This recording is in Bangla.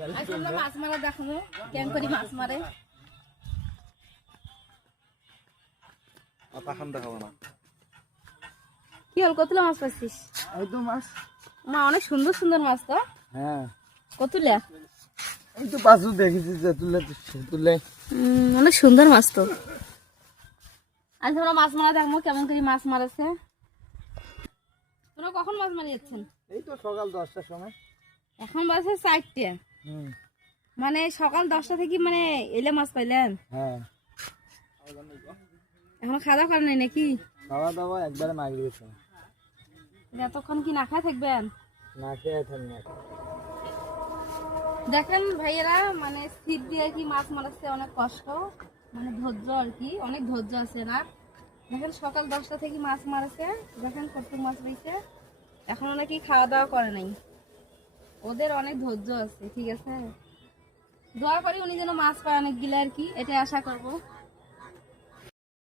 আমরা মাছ মারা দেখাবো কেন করি মাছ মারে। দেখাবো না। কি হল, কতলা মাছ পাচ্ছিস? এই তো মাছ। মা অনেক সুন্দর সুন্দর মাছ তো। হ্যাঁ কতলা? এই তো পাঁচু দেখেছি যে তুলে অনেক সুন্দর মাছ তো। আজ আমরা মাছ মারা দেখবো কেমন করে মাছ মারাছে। তোরা কখন মাছ মারি যাচ্ছেন? এই তো সকাল 10টার সময়। এখন বাজে 4টে। মানে সকাল 10টা থেকে মানে এলে মাছ পাইলেন? হ্যাঁ। এখন খাওয়া দাওয়া করেন নাই নাকি? খাওয়া দাওয়া একবারে মাগরি গেছে। এতক্ষণ কি না খায় থাকবেন? না খেয়ে থাকবে। দেখেন ভাইয়েরা মানে ছিপ দিয়ে কি মাছ মারাচ্ছে, অনেক কষ্ট, মানে ধৈর্য আর কি, অনেক ধৈর্য আছে না। দেখেন সকাল 10টা থেকে মাছ মারাছে, দেখেন কত মাছ রয়েছে, এখনো নাকি খাওয়া দাওয়া করে নাই। ওদের অনেক ধৈর্য আছে, ঠিক আছে। দোয়া করি উনি যেন মাছ পায় অনেক গিলা আর কি, এটাই আশা করবো।